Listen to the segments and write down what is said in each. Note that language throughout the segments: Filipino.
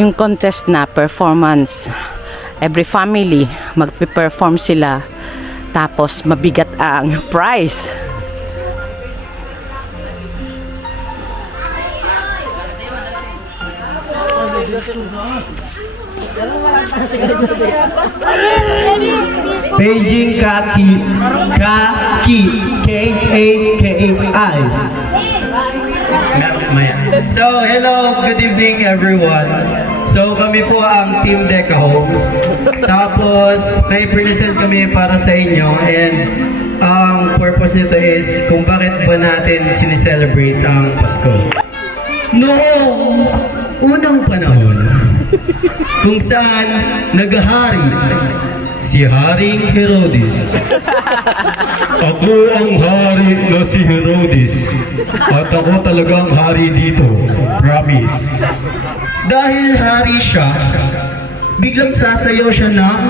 Yung contest na performance, every family magpe-perform sila, tapos mabigat ang prize. Beijing Kaki K-A-K-I. So, hello, good evening everyone. So, kami po ang Team Deca Homes. Tapos, may present kami para sa inyo, and ang purpose nito is kung bakit ba natin sineselebrate ang Pasko. Noong unang panahon, kung saan naghahari si Haring Herodes. Ako ang hari na si Herodes. At ako talagang hari dito. Promise. Dahil hari siya, biglang sasayaw siya ng...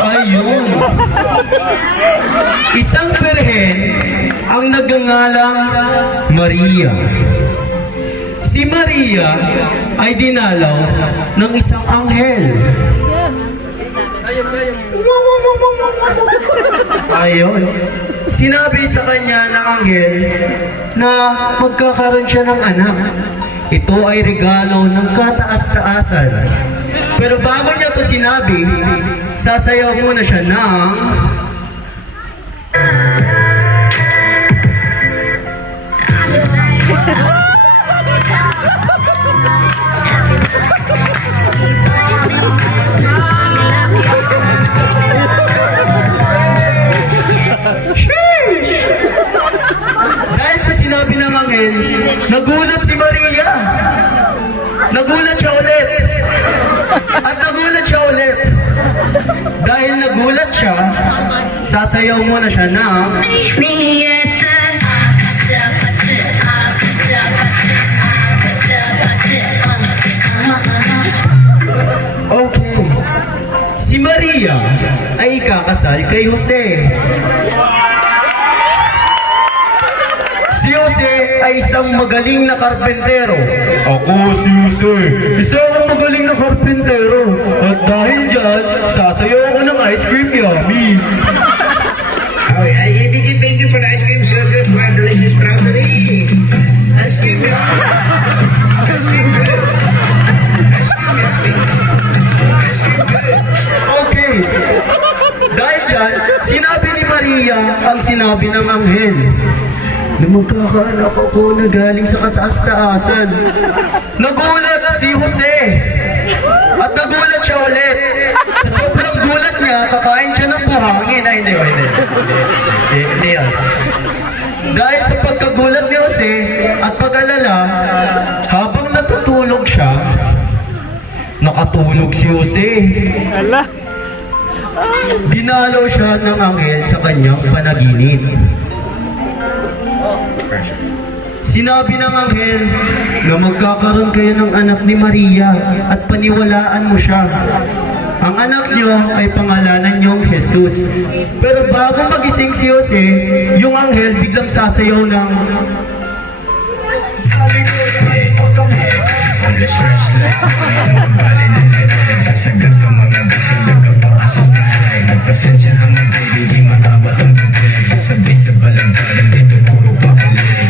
Ayun. Isang birhen ang nagngangalang Maria. Si Maria ay dinalaw ng isang anghel. Ayun. Sinabi sa kanya ng anghel na magkakaroon siya ng anak. Ito ay regalo ng kataas-taasan. Pero bago niya ito sinabi, sasayaw muna siya ng... Dahil sa sinabi ng anghel, nagulat si Maria. Nagulat siya ulit. At nagulat siya ulit. Dahil nagulat siya, sasayaw muna siya ng... Okay. Si Maria ay ikakasal kay Jose. Si Jose ay isang magaling na karpentero. Ako si Jose, isang magaling na karpentero. At dahil dyan, sasayaw ako ng ice cream yummy. Thank you for the ice cream, sir. For delicious strawberry. Ice cream yummy. Ice cream good. Ice cream yummy. Ice cream good. Okay. Dahil dyan, sinabi ni Maria ang sinabi ng anghel na magkakaanak ako na galing sa kataas-taasan. Nagulat si Jose. At nagulat siya ulit. Sa sobrang gulat niya, kakain siya ng buhangin. Ay, hindi yan. Dahil sa pagkagulat ni Jose at pag-alala, habang natutulog siya, nakatulog si Jose. Dinalaw siya ng anghel sa kanyang panaginip. Sinabi ng anghel na magkakaroon kayo ng anak ni Maria at paniwalaan mo siya. Ang anak niyo ay pangalanan niyong Jesus. Pero bago magising si Jose, yung anghel biglang sasayaw ng... Sabi ko, nagsasaga sa mga gusto nagkapakaso sa hay. Nagpasensya ang mga baby, di matabat ang gabi. Nagsasabay sa balagdaran, dito puro paalay.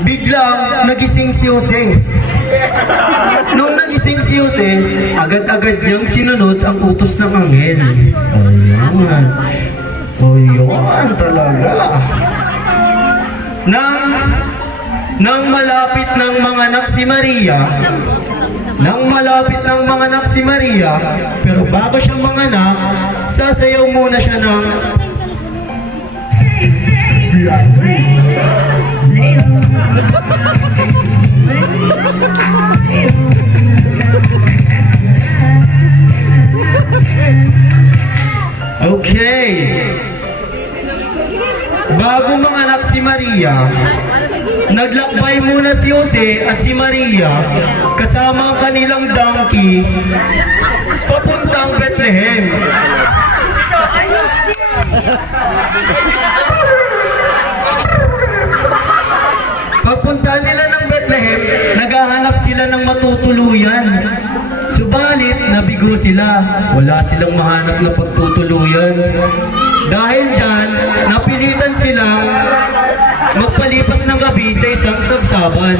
Biglang nagising si Jose. Nung nagising si Jose, agad-agad niyang sinunod ang utos ng anghel. Ayan. Ayan talaga. Nang malapit ng mga anak si Maria, pero bago siyang manganak, sasayaw muna siya ng... Say, Okay. Bago manganak si Maria, naglakbay muna si Jose at si Maria kasama ang kanilang donkey papuntang Bethlehem. Pagpunta nila ng Bethlehem, naghahanap sila ng matutuluyan. Subalit, nabigo sila. Wala silang mahanap na pagtutuluyan. Dahil dyan, napilitan silang magpalipas ng gabi sa isang sabsaban.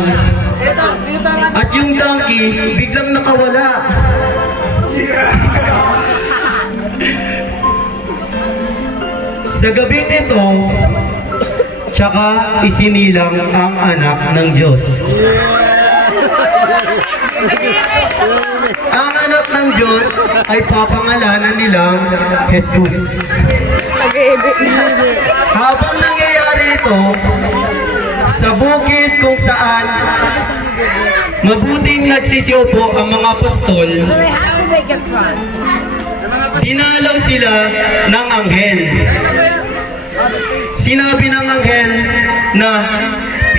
At yung donkey, biglang nakawala. Sa gabi nito, tsaka isinilang ang anak ng Diyos. Ang anak ng Diyos ay papangalanan nilang Jesus. Habang nangyayari ito, sa bukid kung saan mabuting nagsisiupo ang mga apostol, dinalaw sila ng anghel. Sinabi ng anghel na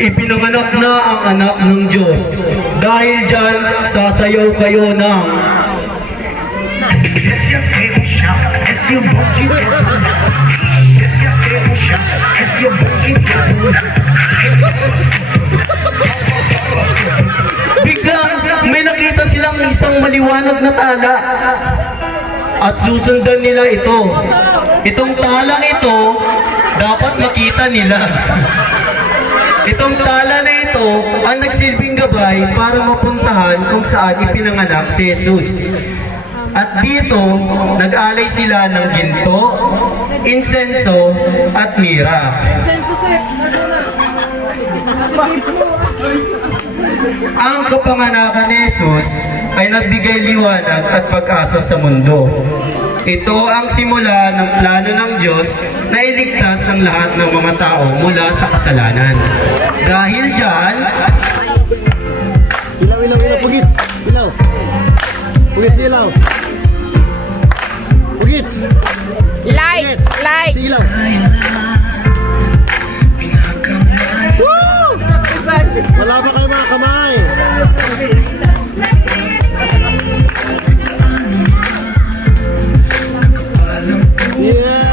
ipinanganak na ang anak ng Diyos. Dahil dyan, sasayaw kayo ng biglang may nakita silang isang maliwanag na tala. At susundan nila ito. Itong talang ito, dapat makita nila. Itong tala na ito ang nagsilbing gabay para mapuntahan kung saan ipinanganak si Jesus. At dito, nag-alay sila ng ginto, insenso, at mira. Ang kapanganakan ni Jesus ay nagbigay liwanag at pag-asa sa mundo. Ito ang simula ng plano ng Diyos na iligtas ang lahat ng mga tao mula sa kasalanan. Dahil dyan, Ilaw, pugits. Ilaw. Pugits, ilaw. Pugits. Lights! Lights! Ilaw. Woo! Wala pa kayo mga kamay. Yeah!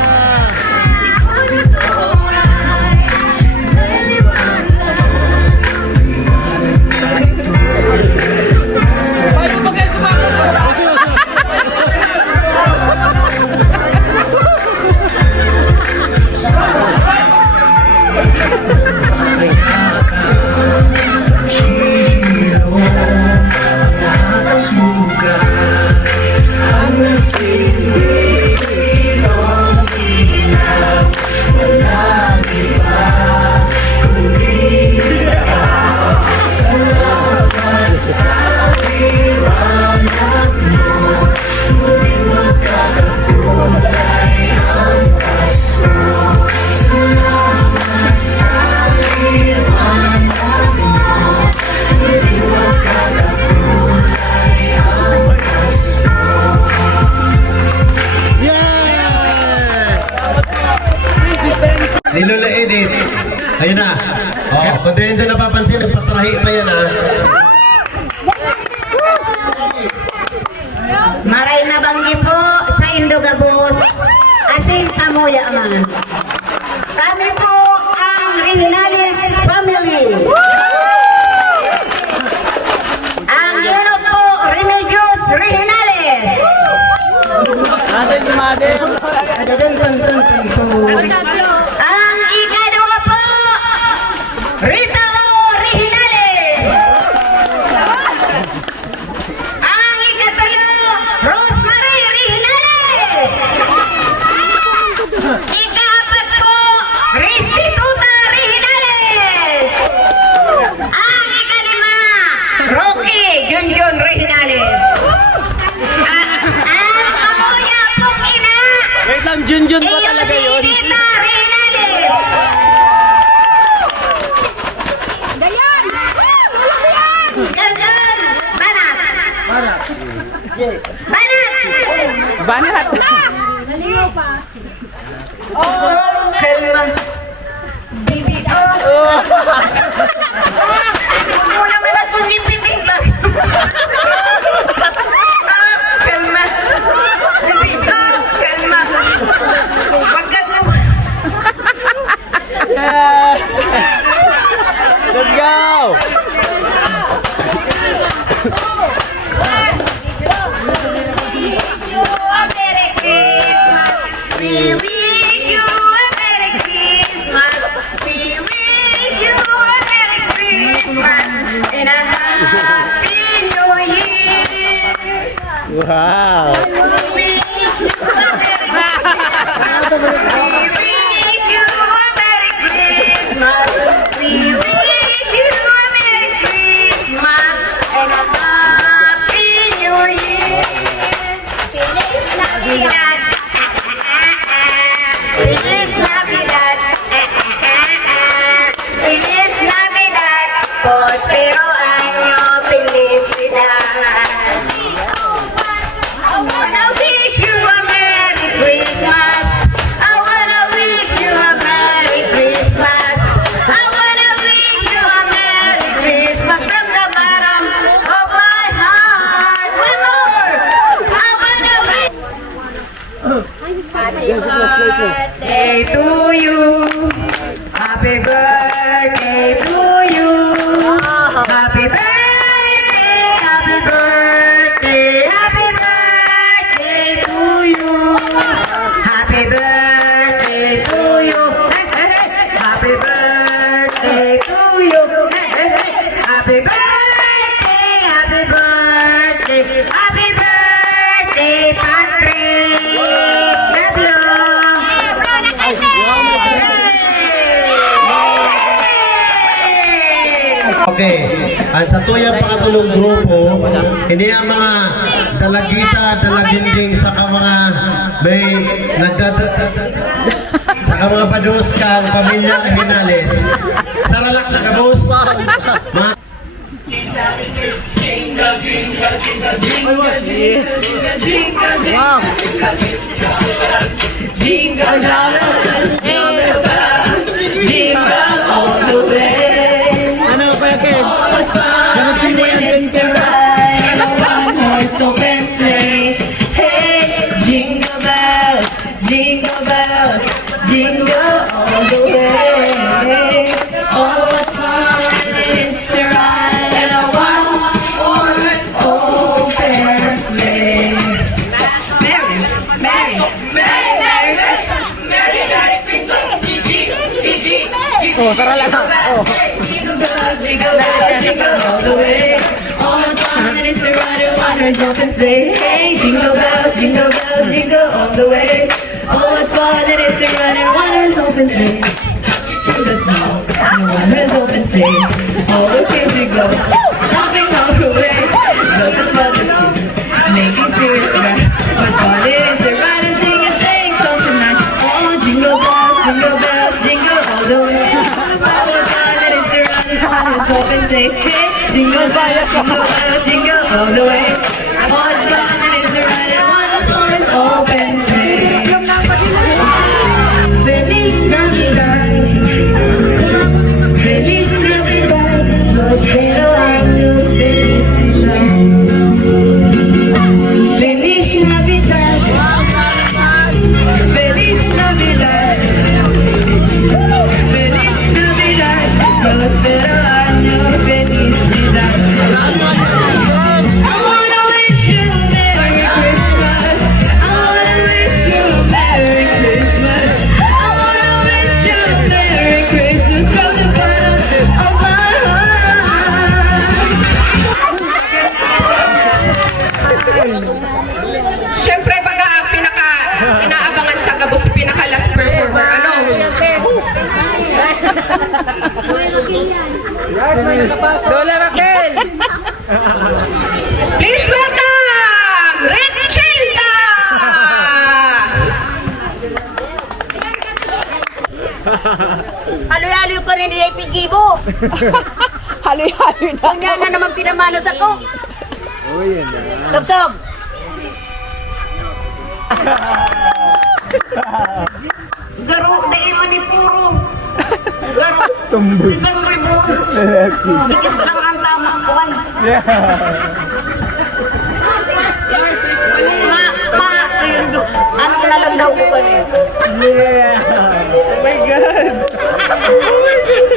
Ni Lola Edith. Ayun na. Oh, kung di nyo napapansin, nagpatrahi pa yan ha. Maray na banggi po sa Indogabos, asin sa Moya man. Kami po ang Rehinales family. Ang yun po, Remedios Rehinales. Ang ikadwa po, Rita Rehinales. Ang ikatlo, Rosemary Rehinales. Ikapat po, Restituta Rehinales. Ang ikalima, Rocky Junjun Rehinales. Ang kamuya pong ina, Wait lang, Junjun ba talaga yun? Rita Rehinales. Yan Banat. Oh, kalma. Bibi, oh. Mo naman akong gipitin ba? Kalma. Bibi, oh, kalma. Wag ka Let's go! We wish you a Merry Christmas. We wish you a Merry Christmas and a Happy New Year. Wow! We wish you a Merry Christmas. We wish you a Merry Christmas. We wish you a Merry Christmas and a Happy New Year. Feliz Navidad. Feliz Navidad. Feliz Navidad. Prospero año, felicidad. I wanna wish you a Merry Christmas. I wanna wish you a Merry Christmas. I wanna wish you a Merry Christmas from the bottom of my heart. One more. I wanna wish. Birthday to you. Happy birthday to you. Happy birthday, happy birthday, happy birthday to you. Happy birthday to you. Happy birthday to you. Happy birthday, happy birthday, happy birthday, Patrick. Love you. Okay, ang sa tuyang pangatulong grupo, ini ang mga dalagita, dalaginding, saka mga may saka mga paduskang pamilya Hinales. Saralak na kabos. Mga Jingle bells, jingle bells, jingle all the way. ano pa yan? All the fun is to ride on one horse open sleigh. Hey, jingle bells, jingle bells, jingle all the way. Oh, what fun it is to ride on one horse open sleigh. Merry, merry, merry, merry Christmas, merry, merry Christmas. Oh, saralak na. Oh. Jingle bells, jingle bells, jingle all the way. Oh, what fun it is to ride in one horse open sleigh. Hey, jingle bells, jingle bells, jingle all the way. Oh, what fun it is to ride in one horse open sleigh. Through the snow, in one horse open sleigh. All the kids we go, laughing all the way. Those are fun tunes, making spirits bright. What fun it is to ride and sing a sleighing song tonight. Oh, jingle bells, jingle all the way. Oh, what fun it is to ride in one horse open sleigh. Hey, jingle bells, jingle all the way. Oh, what fun it is to ride in one horse open sleigh. Feliz Navidad, Feliz Navidad, prospero año, felicidad. Feliz Navidad, Feliz Navidad, Feliz Navidad, prospero año, felicidad. I wanna wish you a Merry Christmas. I wanna wish you a Merry Christmas. I wanna wish you a Merry Christmas from the bottom of my heart. Siyempre, pag ang inaabangan sa gabos, pinaka-last performer, ano? Lola Raquel! Please welcome Richelda! Halo-halo ko rin ni Pigibo. Haloy-haloy na. Kanya na naman pinamanos ako. Oh, yan na. Tugtog. Garo, dahil manipuro. Garo, si San Ribon. Dikit lang ang tama ko. Ano na lang daw ko ba niya? Oh my God!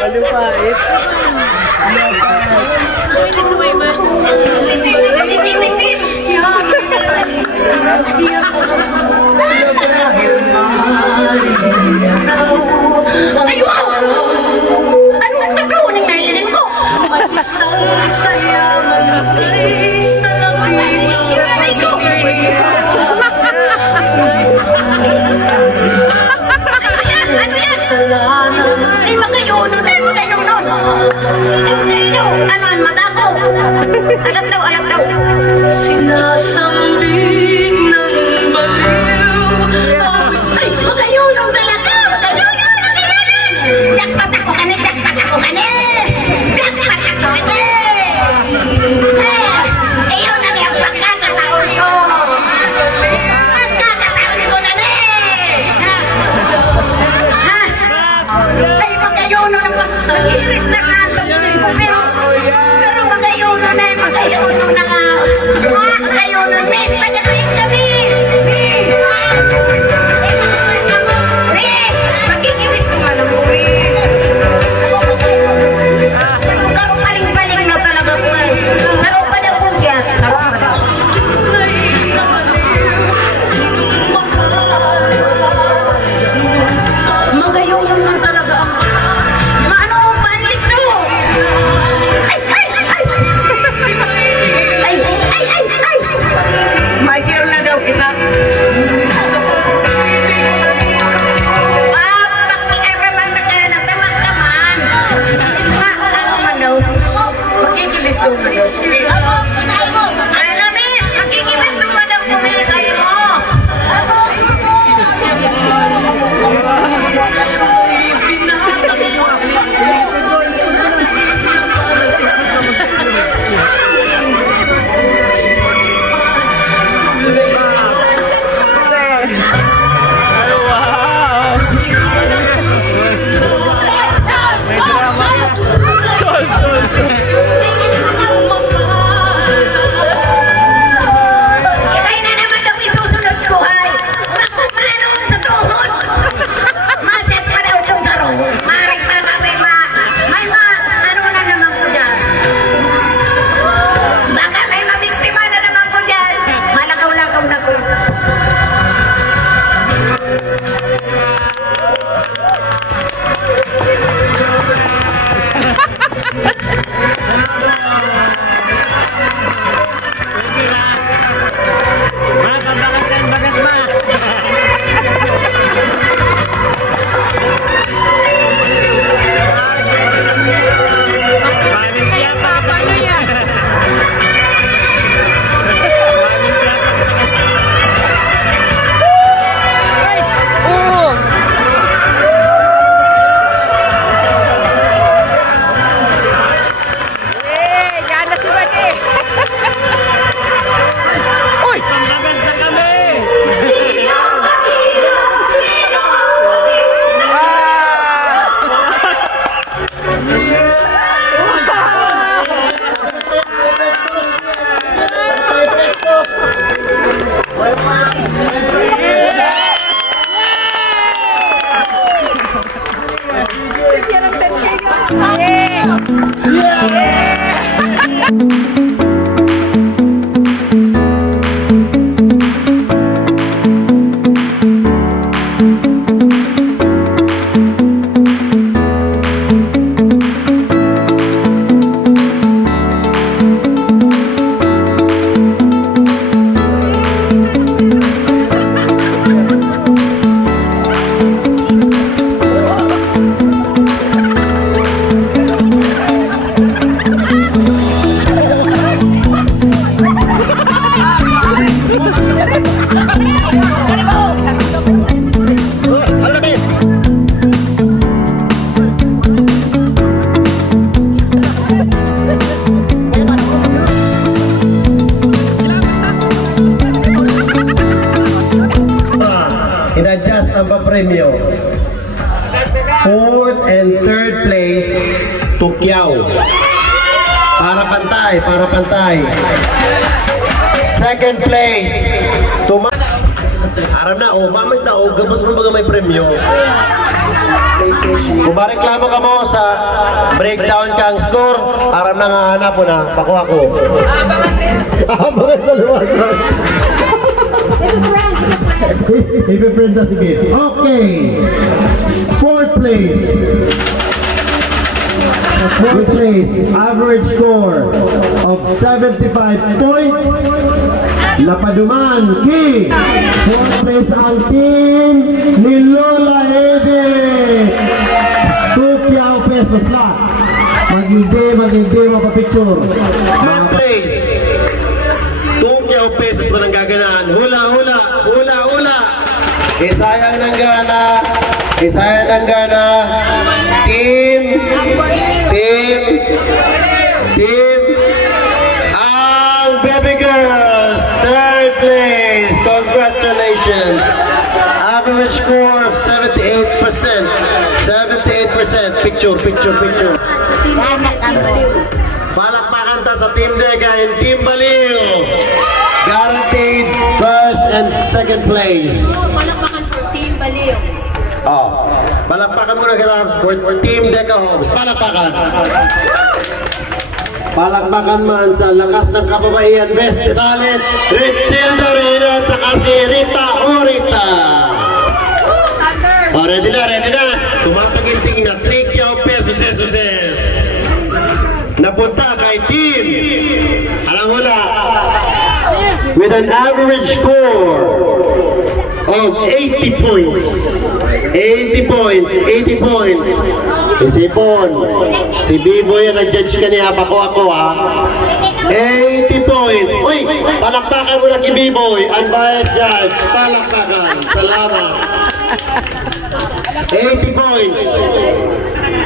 Malupait. Ay, wow! Ano ang tagaw ng narinig ko? Itanay ko! Ano yan? Ay, magayuno na, magayuno! Ilaw! Ano ang mata ko? Alam daw! Sinasambit ng baliw. Ay, magayuno talaga! Jackpot ako ka na! Jackpot ako ka na! Iyon ang iyong pagkakataon ko! Pagkakataon ko na ay, magayuno na mas iris na nga ang tapsin ko, pero magayuno na nga. Magayuno, miss, pagkatuin ka, miss! Miss! Magkikiwis ko nga lang ko, miss! Karo paling-paling na talaga ko, eh. Karo pa daw kung siya. Karo pa daw. Magayuno lang talaga ang... Maano ang panlit to? Ay! May share na daw kita. Pakiaraman na kaya na tamak-taman. Ano man daw? Makikilis ko man daw. Ano, miss? Makikilis ko man daw kung may sa'yo mo. Sol. para pantay. Second place. Aram na, mamay na, gabos mo mga may premyo. Kung mareklamo ka mo sa breakdown kang score, aram na nga hanap mo na, pakuha ko. Abangan sa luwasan. Ibe-friend na si Gates. Okay. Fourth place. Fourth place, average score of 75 points. Napaduman ki fourth place ang team ni Lola Ede. 2 pesos lang. Mag-ide, mapapicture. Mga place. 2 pesos mo nang gaganaan. Hula. Isayang ng gana. Team. Ang Baby Girls, third place. Congratulations. Average score of 78%. 78%. Picture. Palakpakan ta sa Team Deka and Team Baliw. Guaranteed first and second place. Palakpakan for Team Baliw. Palakpakan muna kailangan for Team Deka Homes. Palakpakan man sa lakas ng kababaihan, best talent, Richelda Reyna sa si Rita Orita. Ready na. Tumataginting na 3 pesos. Napunta kay Team. Alam mo na, with an average score of 80 points. 80 points. Isipon, si Biboy ang nag-judge kanina, ako ha. 80 points. Uy, palakpakan mo na kay Biboy, unbiased judge. Palakpakan. Salamat. 80 points.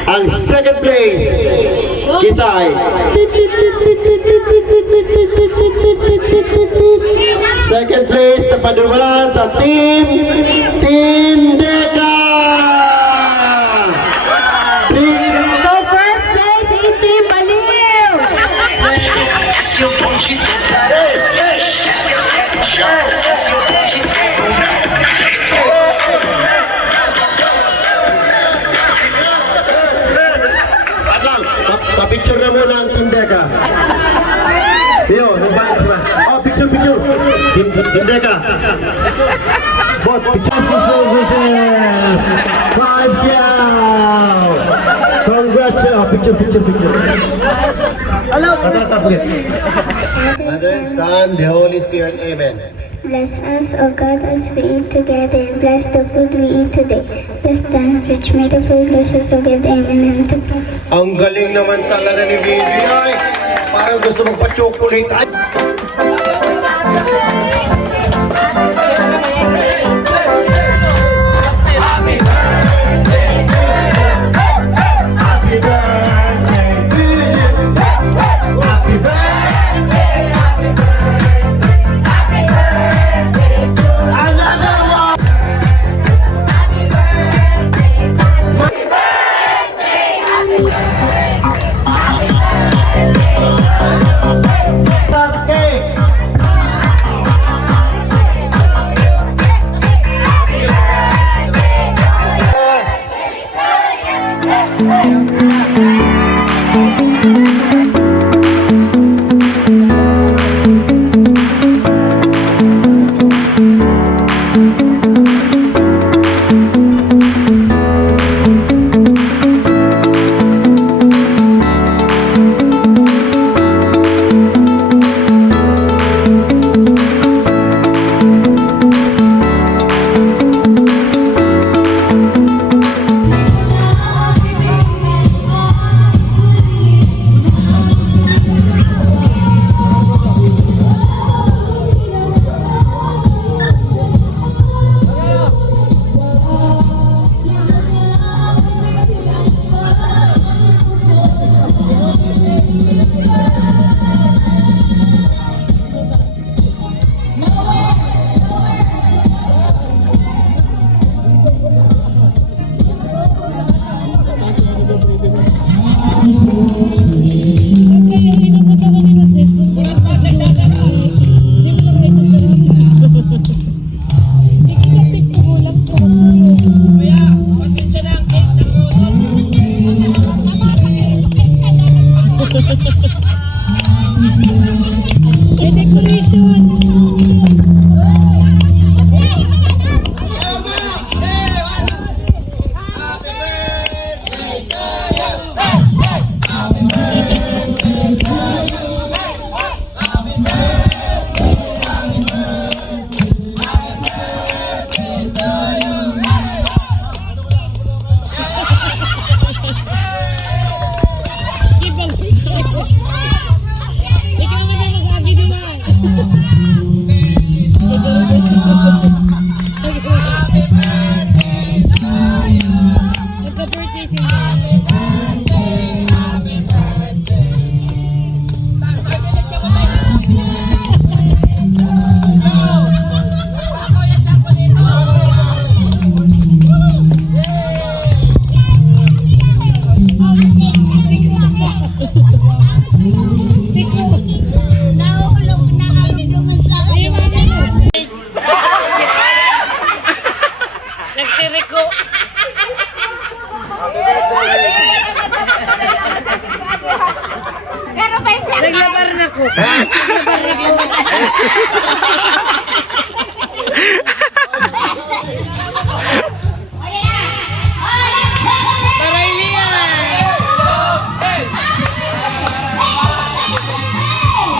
Ang second place, Kisay. Second place, napaduman sa Team Deka. So first place is Team Baliw. Pa-picture na muna ang Team Deka. Yo, nagbayad siya. Picture. Team Deka. Bot, picture. 5 Congratulations. Picture. Hello. Father, Son, the Holy Spirit. Amen. Bless us, O God, as we eat together, and bless the food we eat today. Bless the hands which made the food, bless us, O God, amen. Ang galing naman talaga ni Baby. Ay, parang gusto magpa-chocolate. Ay. Happy birthday to you. Happy birthday. Another one. Birthday.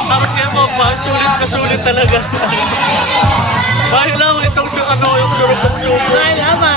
Tapos yan mo, sulit talaga. Dahil lang itong yung surupong supo.